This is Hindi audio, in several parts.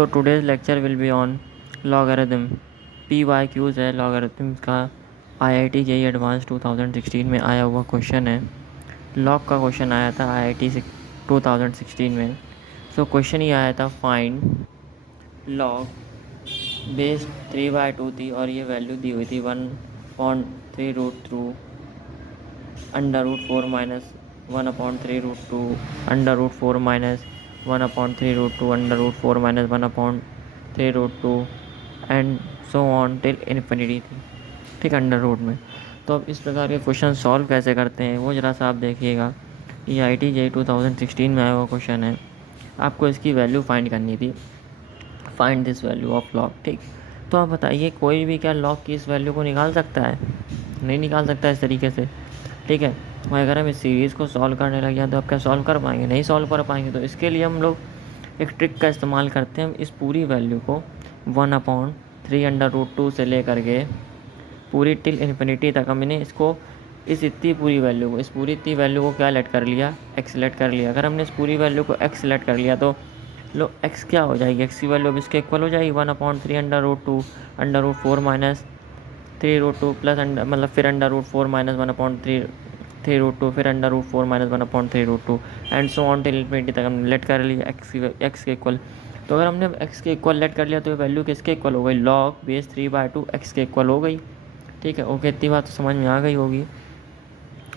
So today's lecture will be on logarithm. PYQs है लॉगरिथम का। IIT JEE एडवांस 2016 में आया हुआ क्वेश्चन है। लॉग का क्वेश्चन आया था IIT 2016 में। सो क्वेश्चन ये आया था, फाइंड लॉग बेस 3/2 थी और ये वैल्यू दी हुई थी 1/3 root through √4 minus 1/3 root two √4 minus 1/3 root two √4 minus 1/3 root two and so on till infinity थी, ठीक, अंडर रूट में। तो अब इस प्रकार के क्वेश्चन सॉल्व कैसे करते हैं वो ज़रा सा आप देखिएगा। ये IIT JEE 2016 में आया हुआ क्वेश्चन है। आपको इसकी वैल्यू फाइंड करनी थी, find this value of log, ठीक। तो आप बताइए, कोई भी क्या लॉग की इस वैल्यू को निकाल सकता है? नहीं निकाल सकता इस तरीके से, ठीक है। और अगर हम इस सीरीज़ को सॉल्व करने लग जाए तो आप क्या सॉल्व कर पाएंगे? नहीं सॉल्व कर पाएंगे। तो इसके लिए हम लोग एक ट्रिक का इस्तेमाल करते हैं। हम इस पूरी वैल्यू को 1/3 √2 से लेकर के पूरी टिल इन्फिनिटी तक हमने इसको इस इतनी पूरी वैल्यू को, इस पूरी इतनी वैल्यू को क्या लेट कर लिया? एक्स लेट कर लिया। अगर हमने इस पूरी वैल्यू को एक्स लेट कर लिया तो लो एक्स क्या हो जाएगी? एक्स की वैल्यू अब इसके इक्वल हो जाएगी 1/3 √2 √4 माइनस 3 √2 प्लस मतलब फिर √4 माइनस 1/3 √2 फिर √4 minus 1/3 √2 and so on till infinity तक हमने लेट कर लिया एक्स के इक्वल। तो अगर हमने एक्स के इक्वल लेट कर लिया तो ये वैल्यू किसके इक्वल हो गई? लॉग बेस 3/2 एक्स के इक्वल हो गई, ठीक है। ओके, इतनी बात तो समझ में आ गई होगी।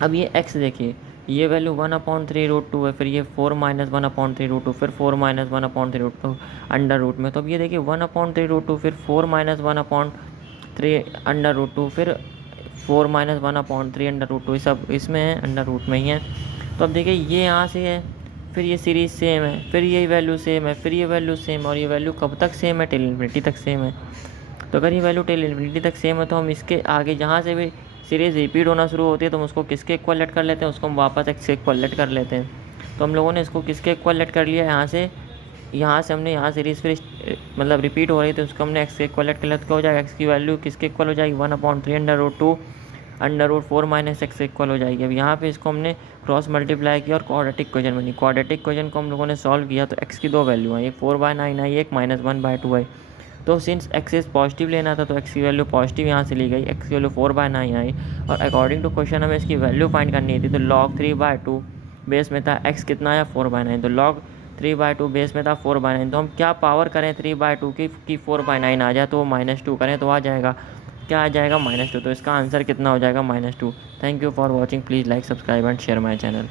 अब ये एक्स देखिए, ये वैल्यू 1/3 √2 है, फिर ये 4 माइनस 1/3 √2 फिर 4 माइनस 1/3 √2 अंडर रूट में। तो अब ये देखिए 1/3 √2 फिर 4 माइनस 1/3 अंडर रूट 2 फिर 4 माइनस 1/3 अंडर रूट 2, सब इसमें है, अंडर रूट में ही है। तो अब देखिए ये यहाँ से है, फिर ये सीरीज़ सेम है, फिर ये वैल्यू सेम है, फिर ये वैल्यू सेम, और ये वैल्यू कब तक सेम है? टिल इन्फिनिटी तक सेम है। तो अगर ये वैल्यू टिल इन्फिनिटी तक सेम है तो हम इसके आगे जहाँ से भी सीरीज़ रिपीट होना शुरू होती है तो हम उसको किसके इक्वल लेट कर लेते हैं? उसको हम वापस एक्स के इक्वल लेट कर लेते हैं। तो हम लोगों ने इसको किसके इक्वल लेट कर लिया? यहाँ से हमने यहाँ सीरीज़ फिर मतलब रिपीट हो रही थी, उसको हमने एक्स के इक्वल लेट कर लिया। तो क्या हो जाएगा? एक्स की वैल्यू किसके इक्वल हो जाएगी? 1/3 √2 √4 माइनस एक्स के इक्वल हो जाएगी। अब यहाँ पे इसको हमने क्रॉस मल्टीप्लाई किया और क्वाड्रेटिक क्वेश्चन बनी। क्वाड्रेटिक क्वेश्चन को हम लोगों ने सॉल्व किया तो एक्स की दो वैल्यू आई, एक 4/9 आई, एक -1/2 आई। तो सिंस एक्सेस पॉजिटिव लेना था तो एक्स की वैल्यू पॉजिटिव यहाँ से ली गई, एक्स की वैल्यू 4/9 आई। और अकॉर्डिंग टू क्वेश्चन हमें इसकी वैल्यू फाइंड करनी थी। तो लॉग 3/2 बेस में था एक्स कितना आया? 4/9। तो लॉग 3/2 बेस में था 4/9। तो हम क्या पावर करें 3/2 की 4/9 आ जाए तो -2 करें तो आ जाएगा, क्या आ जाएगा? -2। तो इसका आंसर कितना हो जाएगा? -2। Thank you for watching. Please like, subscribe and share my channel.